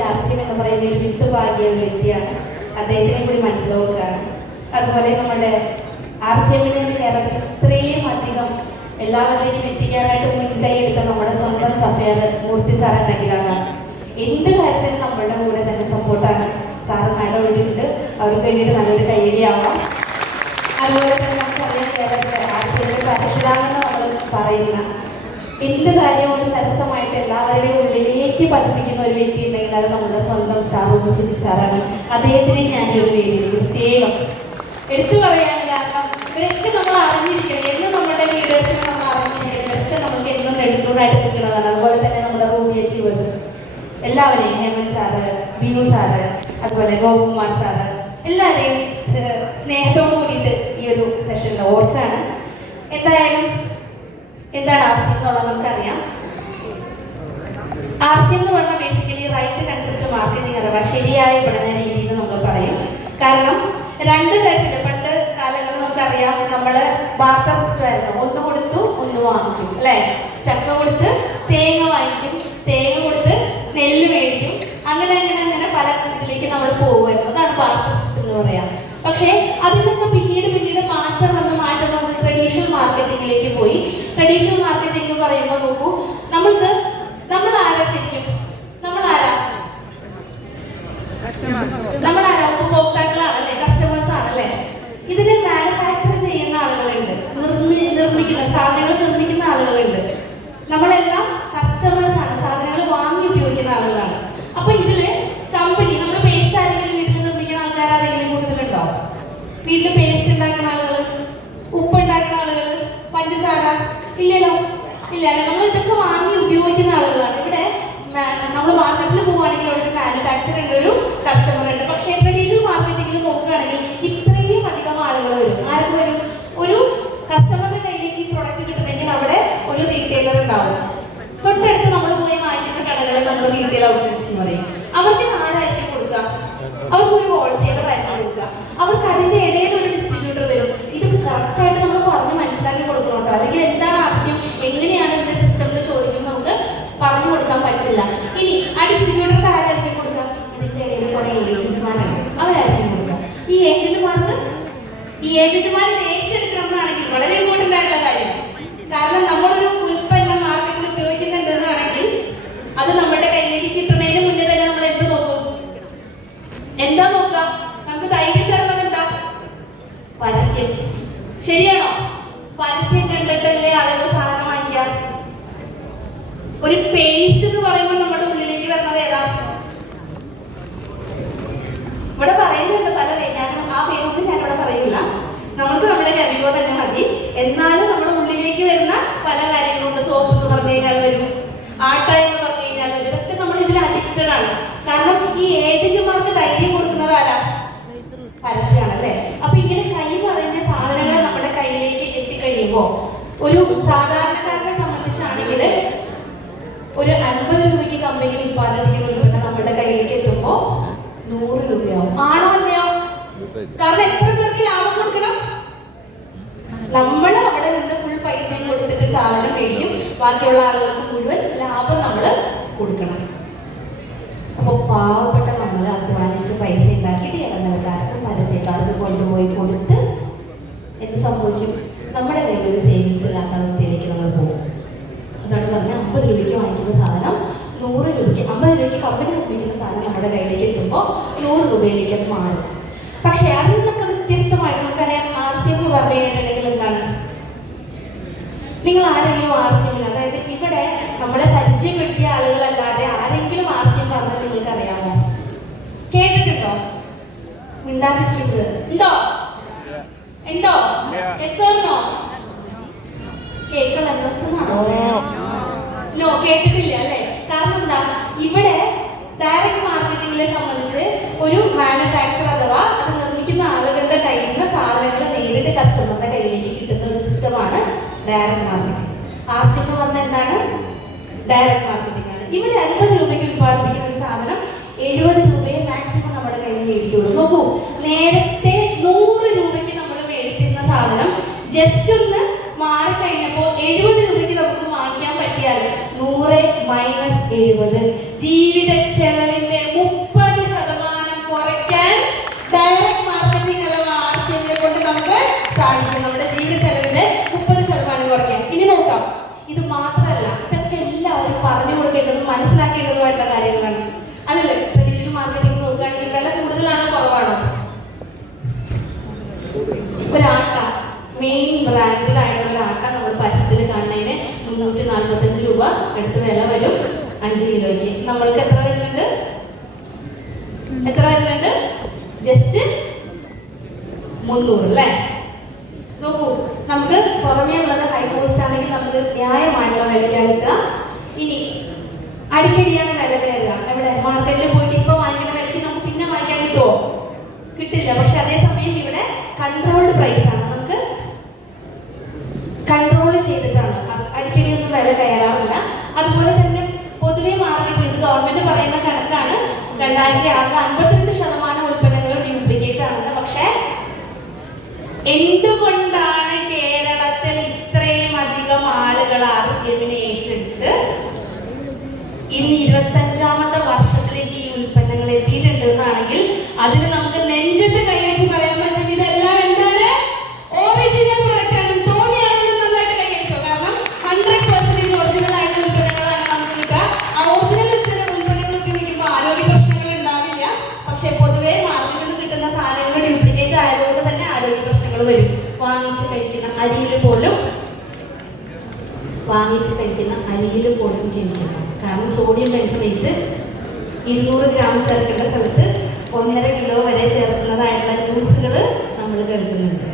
RCM എന്ന് പറയുന്ന ഒരു വിത്ത് പാകിയ ഒരു വ്യക്തിയാണ്. അദ്ദേഹത്തിനെ കൂടി മനസ്സിലാക്കുകയാണ്. അതുപോലെ നമ്മുടെ ആർസിഎമ്മിനെ കേരളത്തിൽ ഇത്രയും അധികം എല്ലാവരിലേക്കും എത്തിക്കാനായിട്ട് മുൻകൈ എടുത്ത നമ്മുടെ സ്വന്തം സഫിയർ മൂർത്തി സാർ ഉണ്ടെങ്കിലാണ് എന്ത് കാര്യത്തിനും നമ്മളുടെ കൂടെ തന്നെ സപ്പോർട്ടാണ്. സാറ് നടപടിയുണ്ട്, അവർക്ക് വേണ്ടിയിട്ട് നല്ലൊരു കൈയടിയാവാം. അതുപോലെ തന്നെ നമുക്കറിയാം കേരളത്തിലെ ആർസിഎമ്മിന്റെ പരിശുദ്ധാമെന്ന് നമ്മൾ പറയുന്ന എന്ത് കാര്യമാണ് സരസമായിട്ട് എല്ലാവരുടെയും ഉള്ളിലേക്ക് പഠിപ്പിക്കുന്ന ഒരു വ്യക്തി ഉണ്ടെങ്കിൽ അത് നമ്മുടെ സ്വന്തം സാർ സുജി സാറാണ്. അദ്ദേഹത്തിനെ ഞാൻ ഒരു വേദിയിൽ പ്രത്യേകം എടുത്തു പറയാണ്. കാരണം ഇവരൊക്കെ നമ്മൾ അറിഞ്ഞിരിക്കണം, എന്ന് നമ്മുടെ ലീഡേഴ്സിനെ നമ്മൾ അറിഞ്ഞിരിക്കണം. ഇവരൊക്കെ നമുക്ക് എന്നും എടുത്തുകൊണ്ടായിട്ട് നിൽക്കുന്നതാണ്. അതുപോലെ തന്നെ നമ്മുടെ റൂബി അച്ചീവേഴ്സ് എല്ലാവരെയും, ഹേമന്ത് സാറ്, ബിനു സാറ്, അതുപോലെ ഗോപകുമാർ സാറ്, എല്ലാവരെയും സ്നേഹത്തോടു കൂടിയിട്ട് ഈ ഒരു സെഷനിൽ ഓർക്കാണ്. എന്തായാലും എന്താണ് ആർസിഎം എന്നുള്ളത് നമുക്കറിയാം. ആർസിഎം എന്ന് പറഞ്ഞാൽ ബേസിക്കലി റൈറ്റ് കൺസെപ്റ്റ് മാർക്കറ്റിംഗ് അഥവാ ശരിയായ പഠന രീതി എന്ന് നമ്മൾ പറയും. കാരണം രണ്ട് തരത്തിൽ പണ്ട് കാലങ്ങളിൽ നമുക്കറിയാം, നമ്മള് ബാർട്ടർ സിസ്റ്റം ആയിരുന്നു. ഒന്ന് കൊടുത്തു ഒന്ന് വാങ്ങിക്കും, അല്ലെ? ചക്ക കൊടുത്ത് തേങ്ങ വാങ്ങിക്കും, തേങ്ങ കൊടുത്ത് നെല്ല് മേടിക്കും, അങ്ങനെ അങ്ങനെ അങ്ങനെ പല ഇതിലേക്ക് നമ്മൾ പോകുമായിരുന്നു. അതാണ് ബാർട്ടർ സിസ്റ്റം എന്ന് പറയാം. പക്ഷേ അതിൽ നിന്ന് പിന്നീട് മാറ്റം വന്ന് ട്രഡീഷണൽ മാർക്കറ്റിംഗിലേക്ക് പോയി. ട്രഡീഷണൽ മാർക്കറ്റിംഗ് എന്ന് പറയുമ്പോൾ നോക്കൂ, നമ്മൾ ആരാ ശരിക്കും? നമ്മളാരാ ഉപഭോക്താക്കളാണല്ലേ, കസ്റ്റമേഴ്സ് ആണല്ലേ. ഇതിനെ മാനുഫാക്ചർ ചെയ്യുന്ന ആളുകളുണ്ട്, നിർമ്മിക്കുന്ന സാധനങ്ങൾ നിർമ്മിക്കുന്ന ആളുകളുണ്ട്. നമ്മളെല്ലാം കസ്റ്റമേഴ്സ് ആണ്, സാധനങ്ങൾ വാങ്ങി ഉപയോഗിക്കുന്ന ആളുകളാണ്. അപ്പൊ ഇതില് കമ്പനി, നമ്മൾ പേസ്റ്റ് ആരെങ്കിലും വീട്ടിൽ നിർമ്മിക്കുന്ന ആൾക്കാർ ആരെങ്കിലും കൂടുതലുണ്ടോ? വീട്ടിൽ പേസ്റ്റ് ഉണ്ടാക്കുന്ന ആളുകൾ, ഉപ്പ് ഉണ്ടാക്കുന്ന ആളുകൾ, പഞ്ചസാര ഇല്ലല്ലോ, ഇല്ല അല്ലെ? നമ്മൾ ഇതൊക്കെ വാങ്ങി ഉപയോഗിക്കുന്ന ആളുകളാണ്. ഇവിടെ നമ്മൾ മാർക്കറ്റിൽ പോവുകയാണെങ്കിൽ അവിടെ മാനുഫാക്ചറിന്റെ ഒരു കസ്റ്റമർ ഉണ്ട്. പക്ഷേ ട്രഡീഷണൽ മാർക്കറ്റിംഗിൽ നോക്കുകയാണെങ്കിൽ ഇത്രയും അധികം ആളുകൾ വരും. ആർക്ക് വരും? ഒരു കസ്റ്റമറുടെ കയ്യിലേക്ക് ഈ പ്രൊഡക്റ്റ് കിട്ടണമെങ്കിൽ അവിടെ ഒരു റീറ്റെയിലർ ഉണ്ടാവും. തൊട്ടടുത്ത് നമ്മൾ പോയി വാങ്ങിക്കുന്ന കടകളെ നമ്മൾ റീറ്റെയിൽ ഔട്ട്ലെറ്റ്സ് എന്ന് പറയും. അവർക്ക് ആരായിരിക്കും കൊടുക്കുക? അവർക്ക് ഒരു ഹോൾസെയിലർ ആയിരിക്കും കൊടുക്കുക. അവർക്ക് അതിന്റെ ഇടയിൽ ഒരു ഡിസ്ട്രിബ്യൂട്ടർ വരും. ഇത് കറക്റ്റായിട്ട് നമ്മൾ പറഞ്ഞ് മനസ്സിലാക്കി കൊടുക്കണം കേട്ടോ. അല്ലെങ്കിൽ എന്താണ് ആവശ്യം, എങ്ങനെയാണ് ഇതിന്റെ സിസ്റ്റം എന്ന് ചോദിക്കുമ്പോൾ നമുക്ക് പറഞ്ഞു കൊടുക്കാൻ പറ്റില്ല. ഇനി ആ ഡിസ്ട്രിബ്യൂട്ടർക്ക് ആരായിരിക്കും കൊടുക്കുക? ഇതിന്റെ ഇടയിൽ കുറെ ഏജന്റുമാരുണ്ട്, അവരായിരിക്കും കൊടുക്കുക. ഈ ഏജന്റുമാർ ഏറ്റെടുക്കണം എന്നാണെങ്കിൽ വളരെ ഇമ്പോർട്ടന്റ് ആയിട്ടുള്ള കാര്യം. കാരണം നമ്മളൊരു ഉൽപ്പന്നം മാർക്കറ്റിൽ ഉപയോഗിക്കുന്നുണ്ടെന്നാണെങ്കിൽ അത് നമ്മുടെ കയ്യിലേക്ക് കിട്ടുന്നതിന് മുന്നേ തന്നെ നമ്മൾ എന്ത് നോക്കും? എന്താ നോക്കുക? നമുക്ക് ധൈര്യം തരുന്നത് എന്താ? പരസ്യം. ശരിയാണോ? പരസ്യം കണ്ടിട്ടല്ലേ ആളുകൾ സാധനം വാങ്ങിക്കാം. ഒരു പേസ്റ്റ് എന്ന് പറയുമ്പോൾ നമ്മുടെ ഉള്ളിലേക്ക് വരുന്നത് ഏതാ? ഇവിടെ പറയുന്നുണ്ട് പല പേര്, ആ പേരൊന്നും ഞാനിവിടെ പറയില്ല. നമുക്ക് നമ്മുടെ കവിയോ തന്നെ മതി. എന്നാലും നമ്മുടെ ഉള്ളിലേക്ക് വരുന്ന പല കാര്യങ്ങളുണ്ട്. സോപ്പ് എന്ന് പറഞ്ഞു കഴിഞ്ഞാൽ വരും, ആട്ട എന്ന് പറഞ്ഞു കഴിഞ്ഞാൽ വരും. ഇതൊക്കെ നമ്മൾ ഇതിൽ അഡിക്റ്റഡ് ആണ്. കാരണം ഈ ഏജന്റുമാർക്ക് ധൈര്യം കൊടുക്കുന്നത് ആരാ? പരസ്യമാണ്, അല്ലേ? അപ്പൊ ഇങ്ങനെ കൈ പറഞ്ഞ സാധനങ്ങൾ നമ്മുടെ കയ്യിലേക്ക് എത്തിക്കഴിയുമ്പോ ഒരു സാധാരണക്കാരനെ സംബന്ധിച്ചാണെങ്കിൽ ഒരു 50 രൂപയ്ക്ക് കമ്പനി ഉത്പാദിപ്പിക്കുന്ന ഉൽപ്പന്നം നമ്മുടെ കയ്യിലേക്ക് എത്തുമ്പോ 100 രൂപയാവും. ആണോ അല്ലയോ? കാരണം എത്ര പേർക്ക് ലാഭം കൊടുക്കണം? നമ്മൾ അവിടെ നിന്ന് ഫുൾ പൈസയും കൊടുത്തിട്ട് സാധനം മേടിക്കും, ബാക്കിയുള്ള ആളുകൾക്ക് മുഴുവൻ ലാഭം നമ്മൾ കൊടുക്കണം. അപ്പൊ പാവപ്പെട്ട നമ്മൾ അധ്വാനിച്ച് പൈസ ഉണ്ടാക്കിയിട്ട് ഇടനിലക്കാർക്കും പരസ്യക്കാർക്കും കൊണ്ടുപോയി കൊടുത്ത് എന്ത് സംഭവിക്കും? നമ്മുടെ കയ്യിൽ ഒരു സേവിങ്സ് ഇല്ലാത്ത അവസ്ഥയിലേക്ക് നമ്മൾ പോകും. അതാണ് പറഞ്ഞാൽ 50 രൂപയ്ക്ക് വാങ്ങിക്കുന്ന സാധനം 100 രൂപയ്ക്ക്, 50 രൂപയ്ക്ക് കമ്പനി നിർമ്മിക്കുന്ന സാധനം നമ്മുടെ കയ്യിലേക്ക് എത്തുമ്പോൾ 100 രൂപയിലേക്ക് അത് മാറും. പക്ഷെ അതിൽ നിന്നൊക്കെ വ്യത്യസ്തമായിട്ട് നമുക്കറിയാം ആർസിഎം എന്ന് പറഞ്ഞു കഴിഞ്ഞിട്ടുണ്ടെങ്കിൽ എന്താണ്? നിങ്ങൾ ആരെങ്കിലും ആർസിഎം, അതായത് ഇവിടെ നമ്മളെ പരിചയപ്പെടുത്തിയ ആളുകളല്ലാതെ ആരെങ്കിലും ആർസിഎം പറഞ്ഞത് നിങ്ങൾക്ക് അറിയാമോ? കേട്ടിട്ടുണ്ടോ? മിണ്ടാതിരിക്കുന്നത് ഉണ്ടോ? നോ, കേട്ടിട്ടില്ല അല്ലേ? കാരണം എന്താ? ഇവിടെ ഡയറക്റ്റ് മാർക്കറ്റിംഗിനെ സംബന്ധിച്ച് ഒരു മാനുഫാക്ചർ അഥവാ അത് നിർമ്മിക്കുന്ന ആളുകളുടെ കയ്യിൽ നിന്ന് സാധനങ്ങൾ നേരിട്ട് കസ്റ്റമറുടെ കയ്യിലേക്ക് കിട്ടുന്ന ഒരു സിസ്റ്റമാണ് ഡയറക്റ്റ് മാർക്കറ്റിംഗ്. ആർസിഎം എന്ന് പറഞ്ഞാൽ എന്താണ്? ഡയറക്റ്റ് മാർക്കറ്റിംഗ് ആണ്. ഇവിടെ 50 രൂപയ്ക്ക് ഉത്പാദിപ്പിക്കുന്ന ഒരു സാധനം 70 രൂപയെ മാക്സിമം നമ്മുടെ കയ്യിൽ മേടിക്കുള്ളൂ. നോക്കൂ, നേരത്തെ 100 രൂപയ്ക്ക് നമ്മൾ മേടിച്ചിരുന്ന സാധനം ജസ്റ്റ് ഒന്ന് മാറിക്കഴിഞ്ഞപ്പോൾ 70 രൂപയ്ക്ക് നമുക്ക് വാങ്ങിക്കാൻ പറ്റിയാൽ 100 - 70 ജീവിത ചെലവിന്റെ ബ്രാൻഡഡ് ആയിട്ടുള്ള ഒരു ആട്ട നമ്മൾ പരസ്യത്തിൽ കാണുന്നതിന് 345 രൂപ അടുത്ത് വില വരും 5 കിലോയ്ക്ക്. നമ്മൾക്ക് എത്ര വരുന്നുണ്ട്? ജസ്റ്റ് 300 അല്ലേ? നോക്കൂ, നമുക്ക് പുറമേ ഉള്ളത് ഹൈ കോസ്റ്റ് ആണെങ്കിൽ നമുക്ക് ന്യായമായിട്ടുള്ള വിലയ്ക്കാണ് കിട്ടുക. ഇനി അടിക്കടിയാണ് വില കയറുക. എവിടെ? മാർക്കറ്റിൽ പോയിട്ട് ഇപ്പൊ വാങ്ങിക്കുന്ന വിലയ്ക്ക് നമുക്ക് പിന്നെ വാങ്ങിക്കാൻ കിട്ടുമോ? കിട്ടില്ല. പക്ഷെ അതേസമയം ഇവിടെ കൺട്രോൾഡ് പ്രൈസ് ആണ്, നമുക്ക് കൺട്രോൾ ചെയ്തിട്ടാണ്, അടിക്കടി ഒന്നും വില കയറാറില്ല. അതുപോലെ തന്നെ പൊതുവെ മാർക്കറ്റ് ചെയ്ത് ഗവൺമെന്റ് പറയുന്ന കണക്കാണ് 2006 52% ഉൽപ്പന്നങ്ങൾ ഡ്യൂപ്ലിക്കേറ്റ് ആണെന്ന്. പക്ഷെ എന്തുകൊണ്ടാണ് കേരളത്തിൽ ഇത്രയും അധികം ആളുകൾ RCMനെ ഏറ്റെടുത്ത് ഇന്ന് 25ാമത്തെ വർഷത്തിലേക്ക് ഈ ഉൽപ്പന്നങ്ങൾ എത്തിയിട്ടുണ്ട് എന്നാണെങ്കിൽ അതിൽ നമുക്ക് നെഞ്ചത്ത് കൈവച്ച് പറയാൻ പറ്റും ഇതെല്ലാം എന്താണ്? ഒറിജിനൽ പ്രൊഡക്റ്റ് ആണ്. തോന്നിയാലും നന്നായിട്ട് കൈവച്ചോ. കാരണം 100% ഒറിജിനൽ ആയിട്ടുള്ള ഉൽപ്പന്നങ്ങളാണ് നമുക്ക് കിട്ടുക. ആ ഒറിജിനൽ ഉൽപ്പന്നങ്ങൾ ഉപയോഗിക്കുമ്പോൾ ആരോഗ്യ പ്രശ്നങ്ങൾ ഉണ്ടാവില്ല. പക്ഷെ പൊതുവെ മാർക്കറ്റിൽ നിന്ന് കിട്ടുന്ന സാധനങ്ങൾ ഡ്യൂപ്ലിക്കേറ്റ് ആയതുകൊണ്ട് തന്നെ ആരോഗ്യ പ്രശ്നങ്ങൾ വരും. വാങ്ങിച്ച് കഴിക്കുന്ന അരിയിൽ പോലും കെമിക്കലാണ്. കാരണം സോഡിയം ബെൻസോണേറ്റ് 200 ഗ്രാം ചേർക്കേണ്ട സ്ഥലത്ത് 1.5 കിലോ വരെ ചേർക്കുന്നതായിട്ടുള്ള ന്യൂസുകൾ നമ്മൾ കേൾക്കുന്നുണ്ട്.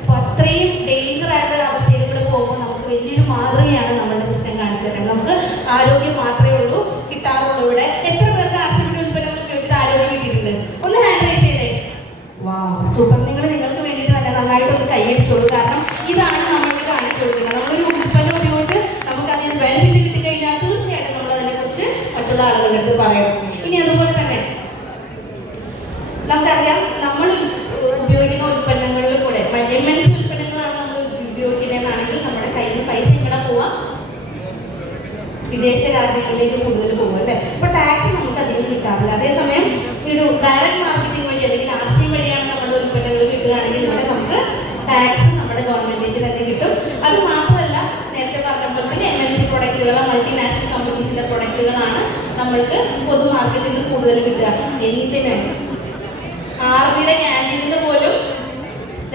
അപ്പൊ അത്രയും ഡേഞ്ചർ ആയിട്ടുള്ള ഒരു അവസ്ഥയിൽ കൂടെ പോകുമ്പോൾ നമുക്ക് വലിയൊരു മാതൃകയാണ് നമ്മളുടെ സിസ്റ്റം കാണിച്ചു തരുന്നത്. നമുക്ക് ആരോഗ്യം മാത്രമേ ഉള്ളൂ കിട്ടാറുള്ളൂ. ഇവിടെ എത്ര പേർക്ക് RCMന്റെ ഉൽപ്പന്നങ്ങൾ ഉപയോഗിച്ചിട്ട് ആരോഗ്യം കിട്ടിയിട്ടുണ്ട്? ഒന്ന് ഹാൻഡ് റൈസ് ചെയ്തേ. വാവ്, സൂപ്പർ. നിങ്ങൾക്ക് വേണ്ടിയിട്ട് തന്നെ നന്നായിട്ടൊന്ന് കൈയടിച്ചോളൂ. കാരണം ഇതാണ് നമ്മൾക്ക് കാണിച്ചു കൊടുക്കുന്നത്. നമ്മളൊരു ഉൽപ്പന്നം ഉപയോഗിച്ച് നമുക്ക് അതിന് ബെനിഫിറ്റ് കിട്ടിക്കഴിഞ്ഞാൽ തീർച്ചയായിട്ടും നമ്മൾ അതിനെക്കുറിച്ച് മറ്റുള്ള ആളുകളുടെ അടുത്ത് പറയണം. ഇനി അതുപോലെ തന്നെ നമുക്കറിയാം, നമ്മൾ ഉപയോഗിക്കുന്ന ഉൽപ്പന്നങ്ങളിൽ കൂടെ MNC ഉൽപ്പന്നങ്ങളാണ് നമ്മൾ ഉപയോഗിക്കുന്നതെന്നാണെങ്കിൽ നമ്മുടെ കയ്യിൽ നിന്ന് പൈസ എങ്ങനെ പോവാം? വിദേശ രാജ്യങ്ങളിലേക്ക് കൂടുതൽ പോകും അല്ലേ? അപ്പൊ ടാക്സ് നമുക്ക് അധികം കിട്ടാറില്ല. അതേസമയം ഡയറക്ട് മാർക്കറ്റിംഗ് വഴി അല്ലെങ്കിൽ RCM വഴിയാണ് നമ്മുടെ ഉൽപ്പന്നങ്ങൾ കിട്ടുകയാണെങ്കിൽ ഇവിടെ നമുക്ക് ടാക്സ് നമ്മുടെ ഗവൺമെന്റിലേക്ക് തന്നെ കിട്ടും. അത് മാത്രമല്ല, നേരത്തെ പറഞ്ഞ പോലെ തന്നെ MNC പ്രൊഡക്റ്റുകൾ, മൾട്ടിനാഷണൽ കമ്പനീസിന്റെ പ്രൊഡക്റ്റുകളാണ് നമ്മൾക്ക് പൊതു മാർക്കറ്റിൽ നിന്ന് കൂടുതൽ കിട്ടുക. എന്തിന്? ആർമിയുടെ ക്യാൻറ്റീനിൽ നിന്ന് പോലും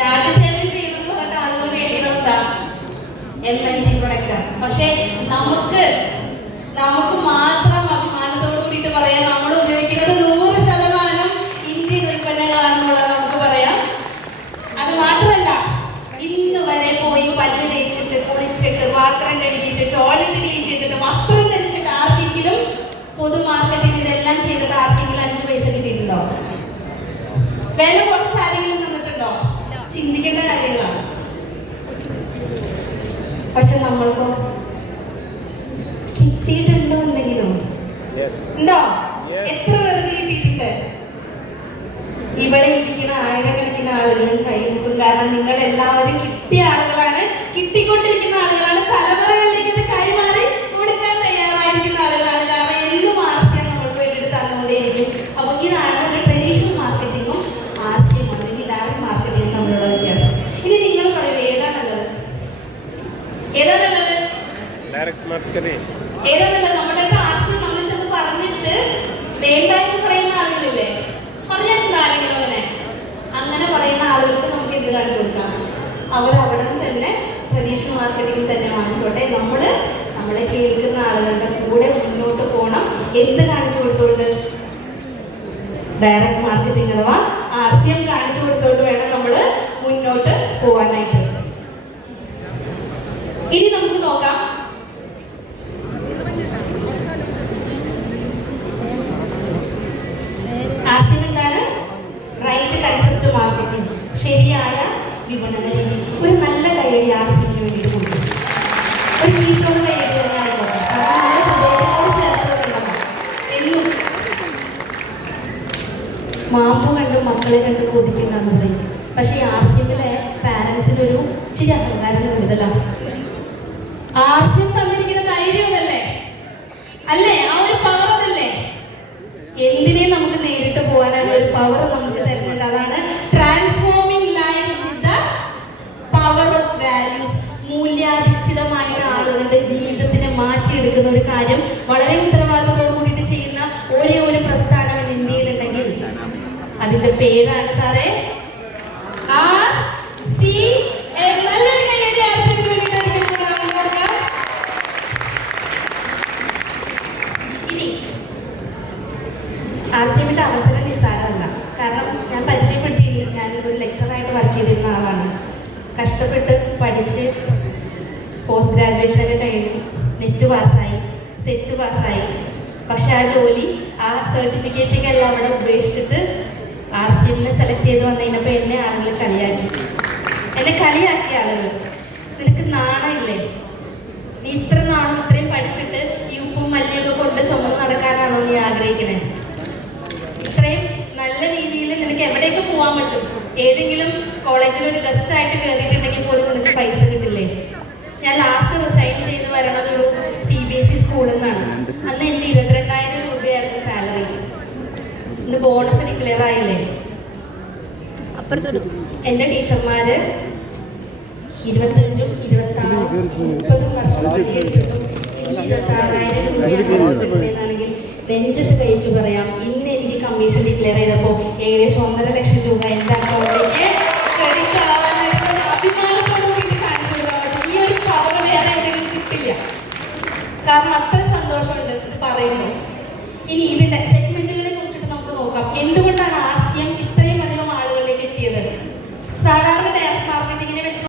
രാജ്യസേവനം ചെയ്യുന്നത് പറഞ്ഞിട്ട് ആളുകൾ മേടിക്കുന്നത് എന്താ? MNC പ്രൊഡക്റ്റാണ്. പക്ഷെ നമുക്ക് മാത്രം അഭിമാനത്തോടു കൂടിയിട്ട് പറയാം നമ്മൾ ഉപയോഗിക്കുന്നത് 100% ഇന്ത്യൻ ഉൽപ്പന്നങ്ങളാണെന്നുള്ളത് നമുക്ക് പറയാം. അത് മാത്രമല്ല, ഇന്ന് വരെ പോയി പല്ല് തേച്ചിട്ട്, കുളിച്ചിട്ട്, പാത്രം കഴുകിയിട്ട്, ടോയ്ലറ്റ് ക്ലീൻ ചെയ്തിട്ട്, വസ്ത്രം ധരിച്ചിട്ട് ആർക്കെങ്കിലും പൊതു മാർക്കറ്റിൽ ഇതെല്ലാം ചെയ്തിട്ട് ആർക്കെങ്കിലും 5 പൈസ കിട്ടിയിട്ടുണ്ടോ? വില കുറച്ച് ആരെങ്കിലും നിന്നിട്ടുണ്ടോ? ചിന്തിക്കേണ്ട കാര്യങ്ങളാണ്. പക്ഷെ നമ്മൾക്കോ കിട്ടിയിട്ടുണ്ടോ? എന്തെങ്കിലും ഉണ്ടോ? എത്ര പേർക്ക് കിട്ടിയിട്ടുണ്ട്? ഇവിടെ ഇരിക്കുന്ന ആയിരക്കണക്കിന് ആളുകളും കൈമുക്കും. കാരണം നിങ്ങൾ എല്ലാവരും കിട്ടിയ ആളുകളാണ്, കിട്ടിക്കൊണ്ടിരിക്കുന്ന ആളുകളാണ്, തലമുറകളിലേക്ക് ഇത് കൈമാറി കൊടുക്കാൻ തയ്യാറായിരിക്കുന്ന ആളുകളാണ്. കാരണം എന്നും RCM നമ്മൾക്ക് വേണ്ടിയിട്ട് തന്നുകൊണ്ടേയിരിക്കും. അപ്പൊ ഇതാണ് ഒരു ട്രഡീഷണൽ മാർക്കറ്റിങ്ങും RCM അല്ലെങ്കിൽ ഡയറക്ട് മാർക്കറ്റിങ്ങും തമ്മിലുള്ള വ്യത്യാസം. ഇനി നിങ്ങൾ പറയൂ, ഏതാ നല്ലത്? ഡയറക്ട് മാർക്കറ്റിംഗ് ഏതാ നല്ലത്? നമ്മുടെ RCM നമ്മൾ ചെന്ന് പറഞ്ഞിട്ട് വേണ്ട എന്ന് പറയുന്ന ആളുകളില്ലേ? പറഞ്ഞിട്ടുണ്ട് ആരെങ്കിലും അങ്ങനെ പറയുന്ന ആളുകൾക്ക് നമുക്ക് എന്ത് കാണിച്ചു കൊടുക്കാം? അവരവിടെ തന്നെ ട്രഡീഷണൽ മാർക്കറ്റിംഗിൽ തന്നെ വാങ്ങിച്ചോട്ടെ. നമ്മളെ കേൾക്കുന്ന ആളുകളുടെ കൂടെ മുന്നോട്ട് പോകണം. എന്ത് കാണിച്ചു കൊടുത്തോണ്ട്? ഡയറക്ട് മാർക്കറ്റിംഗ് അഥവാ RCM കാണിച്ചു കൊടുത്തോണ്ട് വേണം നമ്മൾ മുന്നോട്ട് പോകാനായിട്ട്. ഇനി നമുക്ക് നോക്കാം, RCM എന്താണ്? റൈറ്റ് കൺസെപ്റ്റ് മാർക്കറ്റിംഗ്, ശരിയായ വിപണന രീതി. ഒരു നല്ല കൈയടി RCMന് വേണ്ടിയിട്ട് കൊടുക്കും. ഒരു പീസോട് കൈയടി തന്നെ ആയിക്കോട്ടെ. നമ്മുടെ ഹൃദയത്തോട് ചേർത്തുണ്ടാകും. എന്നും മാമ്പു കണ്ട് മക്കളെ കണ്ട് കൊതിക്കണ്ടെന്ന് പറയും. പക്ഷെ ഈ RCMലെ പാരൻസിനൊരു ഇച്ചിരി അഹങ്കാരം കൂടുതലാണ്. RCM തന്നിരിക്കുന്ന ധൈര്യം അല്ലേ? ആ ഒരു പവർ അതല്ലേ? എന്തിനേയും നമുക്ക് നേരിട്ട് പോകാനുള്ള ഒരു പവർ നമുക്ക് തരുന്നുണ്ട്. അതാണ് transforming life with the power of values. മൂല്യാധിഷ്ഠിതമായിട്ട് ആളുകളുടെ ജീവിതത്തിനെ മാറ്റിയെടുക്കുന്ന ഒരു കാര്യം വളരെ ഉത്തരവാദിത്തത്തോടു കൂടിയിട്ട് ചെയ്യുന്ന ഒരേ ഒരു പ്രസ്ഥാനം ഇന്ത്യയിലുണ്ടെങ്കിൽ അതിന്റെ പേരാണ് സാറേ RCM. നല്ലൊരു കൈ RCMന്റെ അവസരം നിസ്സാരമല്ല. കാരണം ഞാൻ പരിചയപ്പെടുത്തിയില്ല, ഞാൻ ഒരു ലെക്ചറായിട്ട് വർക്ക് ചെയ്തിരുന്ന ആളാണ്. കഷ്ടപ്പെട്ട് പഠിച്ച് പോസ്റ്റ് ഗ്രാജുവേഷനൊക്കെ കഴിഞ്ഞു, നെറ്റ് പാസ്സായി, സെറ്റ് പാസ്സായി. പക്ഷെ ആ ജോലി, ആ സർട്ടിഫിക്കറ്റൊക്കെ എല്ലാം അവിടെ ഉപേക്ഷിച്ചിട്ട് RCMനെ സെലക്ട് ചെയ്ത് വന്നതിനപ്പോൾ എന്നെ ആളുകൾ കളിയാക്കി. എന്നെ കളിയാക്കിയ ആളുകൾ, നിനക്ക് നാണമില്ലേ? നീ ഇത്ര നാളും ഇത്രയും പഠിച്ചിട്ട് ഈ ഉപ്പും മല്ലിയൊക്കെ കൊണ്ട് ചുമന്ന് നടക്കാനാണോ നീ ആഗ്രഹിക്കണേ? ഇത്രയും നല്ല രീതിയിൽ നിനക്ക് എവിടെയൊക്കെ പോകാൻ പറ്റും? ഏതെങ്കിലും കോളേജിൽ ഒരു ഗസ്റ്റ് ആയിട്ട് കയറിയിട്ടുണ്ടെങ്കിൽ പോലും നിനക്ക് പൈസ കിട്ടില്ലേ? ഞാൻ ലാസ്റ്റ് റിസൈൻ ചെയ്ത് വരണത് ഒരു CBSE സ്കൂളിൽ നിന്നാണ്. അന്ന് എനിക്ക് 22,000 രൂപയായിരുന്നു സാലറി. ഇന്ന് ബോണസ് ഡിക്ലെയർ ആയില്ലേ? എൻ്റെ ടീച്ചർമാര് 25, 26, 30 വർഷം ചെയ്തിട്ടും 26,000 രൂപയാണെങ്കിൽ നെഞ്ചത്ത് കഴിച്ചു പറയാം, ഇന്ന് എനിക്ക് കമ്മീഷൻ ഡിക്ലെയർ ചെയ്തപ്പോൾ ഏകദേശം 1.5 ലക്ഷം രൂപ എൻ്റെ അക്കൗണ്ടിലേക്ക് ക്രെഡിറ്റ് ആവാനായിട്ട് അഭിമാനത്തോടുകൂടി കാണിച്ചു കൊടുക്കാൻ പറ്റും. ഈ ഒരു പവർ വേറെ എന്തെങ്കിലും കിട്ടില്ല. കാരണം അത്ര സന്തോഷമുണ്ട് ഇത് പറയുമ്പോൾ. ഇനി ഇതിൻ്റെ